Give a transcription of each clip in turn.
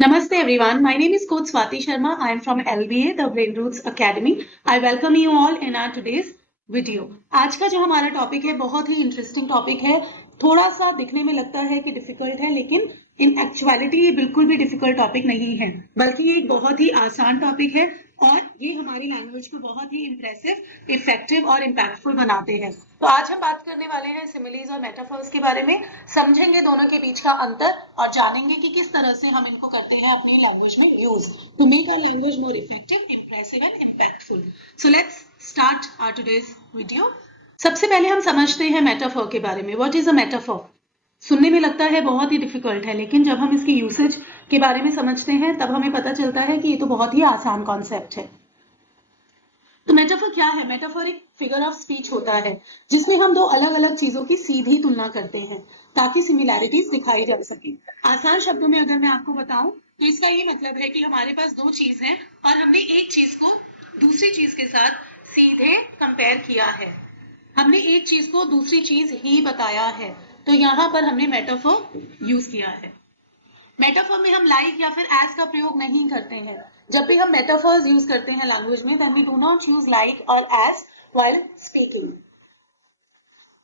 Namaste everyone. My name is Coach Swati Sharma. I am from LBA, the Brain Roots Academy. I welcome you all in our today's video. आज का जो हमारा topic है बहुत ही interesting topic है. थोड़ा सा दिखने में लगता है कि डिफिकल्ट है, लेकिन इन एक्चुअलिटी ये बिल्कुल भी डिफिकल्ट टॉपिक नहीं है, बल्कि ये एक बहुत ही आसान टॉपिक है और ये हमारी लैंग्वेज को बहुत ही इंप्रेसिव, इफेक्टिव और इम्पैक्टफुल बनाते हैं. तो आज हम बात करने वाले हैं सिमिलीज और मेटाफर्स के बारे में. समझेंगे दोनों के बीच का अंतर और जानेंगे कि किस तरह से हम इनको करते हैं अपनी लैंग्वेज में use to make our language more effective, impressive and impactful. So let's start our today's video. सबसे पहले हम समझते हैं मेटाफर के बारे में. What is a metaphor? सुनने में लगता है बहुत ही डिफिकल्ट है, लेकिन जब हम इसकी यूसेज के बारे में समझते हैं तब हमें पता चलता है कि ये तो बहुत ही आसान कॉन्सेप्ट है. तो मेटाफर क्या है? मेटाफर एक फिगर ऑफ स्पीच होता है जिसमें हम दो अलग अलग चीजों की सीधी तुलना करते हैं ताकि सिमिलैरिटीज दिखाई जा सके. आसान शब्दों में अगर मैं आपको बताऊं तो इसका ये मतलब है कि हमारे पास दो चीज हैं और हमने एक चीज को दूसरी चीज के साथ सीधे कंपेयर किया है. हमने एक चीज को दूसरी चीज ही बताया है, तो यहाँ पर हमने मेटाफर यूज किया है. मेटाफर में हम लाइक या फिर एज का प्रयोग नहीं करते हैं. जब भी हम मेटाफर्स यूज करते हैं लैंग्वेज में, then we do not use like और as while speaking.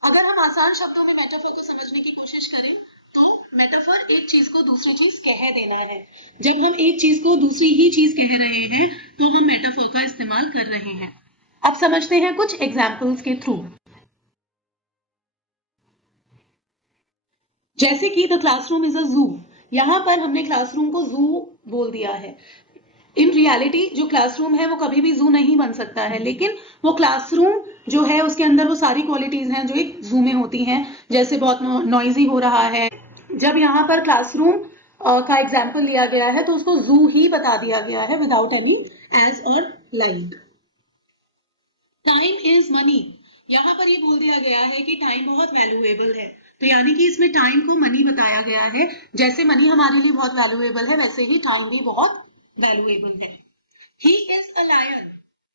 अगर हम आसान शब्दों में मेटाफर को समझने की कोशिश करें तो मेटाफर एक चीज को दूसरी चीज कह देना है. जब हम एक चीज को दूसरी ही चीज कह रहे हैं तो हम मेटाफर का इस्तेमाल कर रहे हैं. अब समझते हैं कुछ एग्जाम्पल्स के थ्रू. जैसे कि द क्लासरूम इज अ जू. यहाँ पर हमने क्लासरूम को जू बोल दिया है. इन रियलिटी जो क्लासरूम है वो कभी भी जू नहीं बन सकता है, लेकिन वो क्लासरूम जो है उसके अंदर वो सारी क्वालिटीज हैं जो एक जू में होती हैं. जैसे बहुत नॉइजी हो रहा है. जब यहाँ पर क्लासरूम का एग्जाम्पल लिया गया है तो उसको जू ही बता दिया गया है विदाउट एनी एज और लाइक. Time is money. यहाँ पर ये बोल दिया गया है कि टाइम बहुत वैल्यूएबल है, तो यानी कि इसमें टाइम को मनी बताया गया है. जैसे मनी हमारे लिए बहुत वैल्यूएबल है, वैसे ही टाइम भी बहुत वैल्यूएबल है. He is a lion.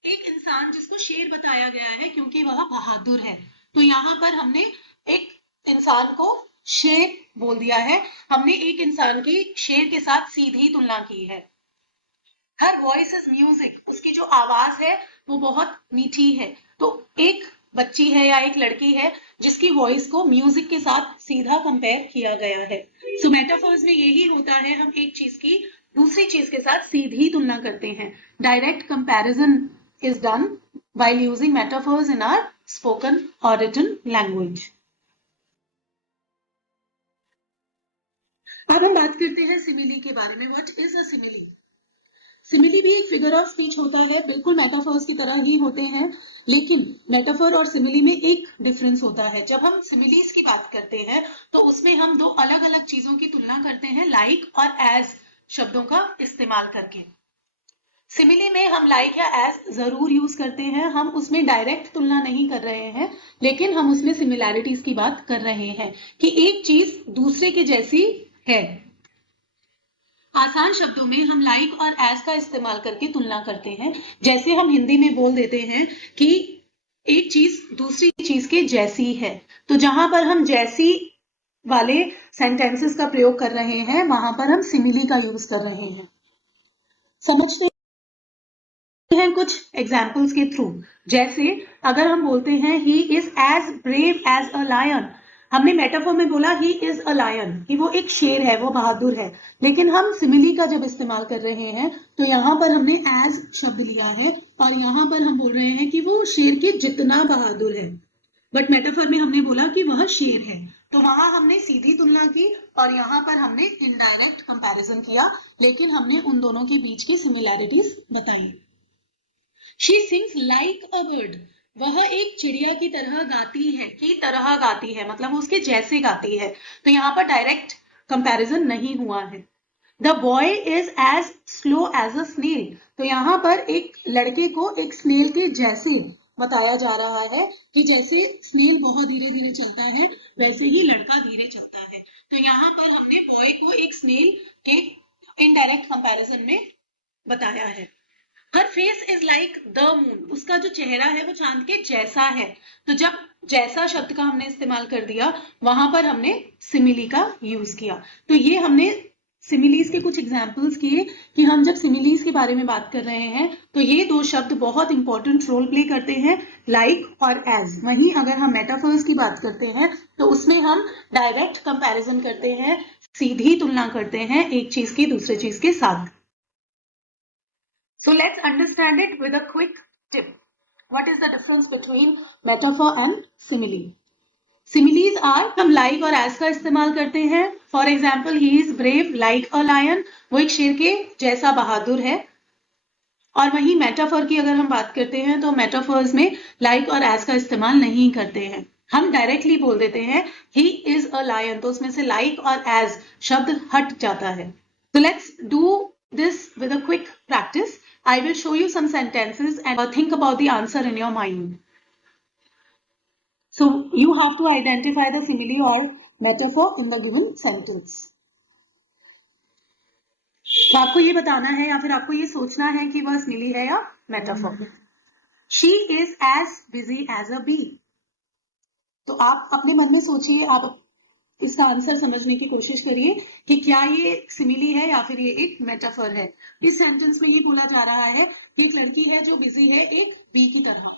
एक इंसान जिसको शेर बताया गया है क्योंकि वह बहादुर है, तो यहाँ पर हमने एक इंसान को शेर बोल दिया है. हमने एक इंसान की शेर के साथ सीधी तुलना की है. Her voice is music. उसकी जो आवाज है वो बहुत मीठी है. तो एक बच्ची है या एक लड़की है जिसकी वॉइस को म्यूजिक के साथ सीधा कंपेयर किया गया है. सो मेटाफर्स में यही होता है, हम एक चीज की दूसरी चीज के साथ सीधी तुलना करते हैं. Direct comparison is done while using metaphors in our spoken और रिटन लैंग्वेज. अब हम बात करते हैं सिमिली के बारे में. What is a simile? Simile भी एक फिगर ऑफ स्पीच होता है, बिल्कुल मेटाफर्स की तरह ही होते हैं, लेकिन मेटाफर और सिमिली में एक डिफरेंस होता है. जब हम सिमिलीज की बात करते हैं तो उसमें हम दो अलग अलग चीजों की तुलना करते हैं लाइक और एज शब्दों का इस्तेमाल करके. सिमिली में हम लाइक या एज जरूर यूज करते हैं. हम उसमें डायरेक्ट तुलना नहीं कर रहे हैं, लेकिन हम उसमें सिमिलैरिटीज की बात कर रहे हैं कि एक चीज दूसरे के जैसी है. आसान शब्दों में हम लाइक और एज का इस्तेमाल करके तुलना करते हैं. जैसे हम हिंदी में बोल देते हैं कि एक चीज दूसरी चीज के जैसी है, तो जहां पर हम जैसी वाले सेंटेंसेस का प्रयोग कर रहे हैं वहां पर हम सिमिली का यूज कर रहे हैं. समझते हैं कुछ एग्जाम्पल्स के थ्रू. जैसे अगर हम बोलते हैं he is as brave as a lion. हमने मेटाफर में बोला ही इज अ लायन कि वो एक शेर है, वो बहादुर है, लेकिन हम सिमिली का जब इस्तेमाल कर रहे हैं तो यहाँ पर हमने एज शब्द लिया है और यहाँ पर हम बोल रहे हैं कि वो शेर के जितना बहादुर है. बट मेटाफर में हमने बोला कि वह शेर है, तो वहां हमने सीधी तुलना की और यहाँ पर हमने इनडायरेक्ट कंपैरिजन किया, लेकिन हमने उन दोनों के बीच की सिमिलैरिटीज बताई. She sings like a bird. वह एक चिड़िया की तरह गाती है मतलब उसके जैसे गाती है, तो यहाँ पर डायरेक्ट कंपैरिजन नहीं हुआ है. The boy is as slow as a snail. तो यहाँ पर एक लड़के को एक स्नेल के जैसे बताया जा रहा है कि जैसे स्नेल बहुत धीरे धीरे चलता है वैसे ही लड़का धीरे चलता है. तो यहाँ पर हमने बॉय को एक स्नेल के इनडायरेक्ट कंपैरिजन में बताया है. Her face is like the moon. उसका जो चेहरा है वो चांद के जैसा है, तो जब जैसा शब्द का हमने इस्तेमाल कर दिया वहां पर हमने सिमिली का यूज किया. तो ये हमने सिमिलीज के कुछ एग्जाम्पल्स किए कि हम जब सिमिलीज के बारे में बात कर रहे हैं तो ये दो शब्द बहुत इंपॉर्टेंट रोल प्ले करते हैं, लाइक और एज। वहीं अगर हम मेटाफर्स की बात करते हैं तो उसमें हम डायरेक्ट कंपैरिजन करते हैं, सीधी तुलना करते हैं एक चीज की दूसरे चीज के साथ। So let's understand it with a quick tip. What is the difference between metaphor and simile? Similes are हम like और as का इस्तेमाल करते हैं। For example, he is brave like a lion. वो एक शेर के जैसा बहादुर है। और वहीं मेटाफर की अगर हम बात करते हैं तो मेटाफर्स में like और as का इस्तेमाल नहीं करते हैं, हम डायरेक्टली बोल देते हैं he is a lion, तो उसमें से like और as शब्द हट जाता है। So let's do this with a quick practice. I will show you some sentences and think about the answer in your mind. So you have to identify the simile or metaphor in the given sentence. तो आपको ये बताना है या फिर आपको ये सोचना है कि वह simile है या metaphor. She is as busy as a bee. तो आप अपने मन में सोचिए, आप इसका आंसर समझने की कोशिश करिए कि क्या ये सिमिली है या फिर ये एक मेटाफर है। इस सेंटेंस में ये बोला जा रहा है कि एक लड़की है जो बिजी है एक बी की तरह।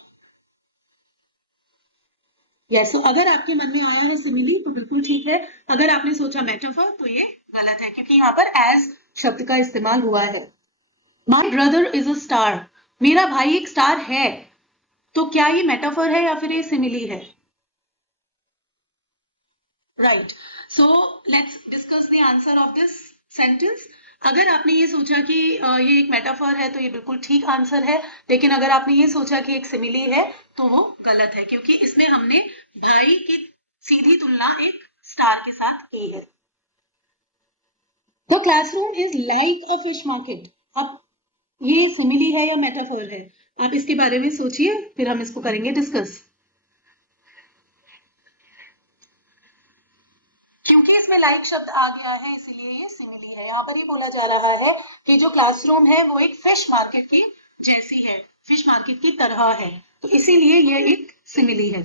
यस, तो अगर आपके मन में आया है सिमिली तो बिल्कुल ठीक है, अगर आपने सोचा मेटाफर तो ये गलत है क्योंकि यहाँ पर एज शब्द का इस्तेमाल हुआ है। My brother is a star, मेरा भाई एक स्टार है, तो क्या ये मेटाफर है या फिर ये सिमिली है? Right, so let's discuss the answer of this sentence. अगर आपने ये सोचा कि ये एक मेटाफर है तो ये बिल्कुल ठीक आंसर है, लेकिन अगर आपने ये सोचा कि एक सिमिली है तो वो गलत है क्योंकि इसमें हमने भाई की सीधी तुलना एक स्टार के साथ की है। The classroom is like a fish market, अब ये सिमिली है या मेटाफर है? आप इसके बारे में सोचिए, फिर हम इसको करेंगे डिस्कस। क्योंकि इसमें लाइक शब्द आ गया है इसीलिए ये सिमिली है। यहाँ पर ये बोला जा रहा है कि जो क्लासरूम है वो एक फिश मार्केट की जैसी है, फिश मार्केट की तरह है, तो इसीलिए ये एक सिमिली है।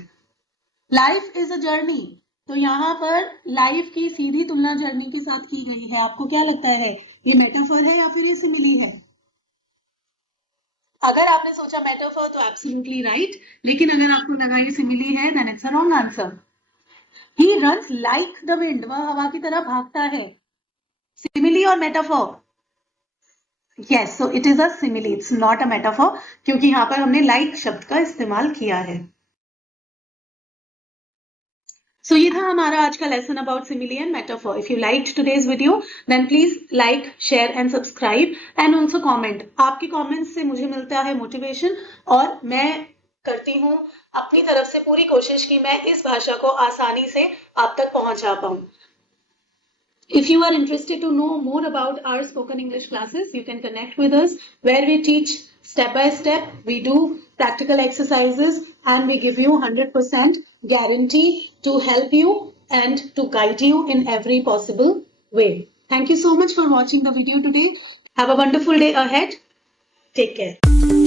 लाइफ इज अ जर्नी, तो यहाँ पर लाइफ की सीधी तुलना जर्नी के साथ की गई है। आपको क्या लगता है, ये मेटाफर है या फिर ये सिमिली है? अगर आपने सोचा मेटाफर तो एब्सोल्युटली राइट, लेकिन अगर आपको लगा ये सिमिली है then it's a wrong answer. He runs like the wind, वह हवा की तरह भागता है। सिमिली और metaphor? Yes, so it is a simile, it's not a metaphor, क्योंकि यहाँ पर हमने like शब्द का इस्तेमाल किया है। So ये था हमारा आज का lesson about simile and metaphor. If you liked today's video, then please like, share and subscribe and also comment. आपके comments से मुझे मिलता है मोटिवेशन और मैं करती हूँ अपनी तरफ से पूरी कोशिश कि मैं इस भाषा को आसानी से आप तक पहुंचा पाऊं। If you are interested to know more about our spoken English classes, you can connect with us where we teach step by step, we do practical exercises and we give you 100% guarantee to help you and to guide you in every possible way. Thank you so much for watching the video today. Have a wonderful day ahead. Take care.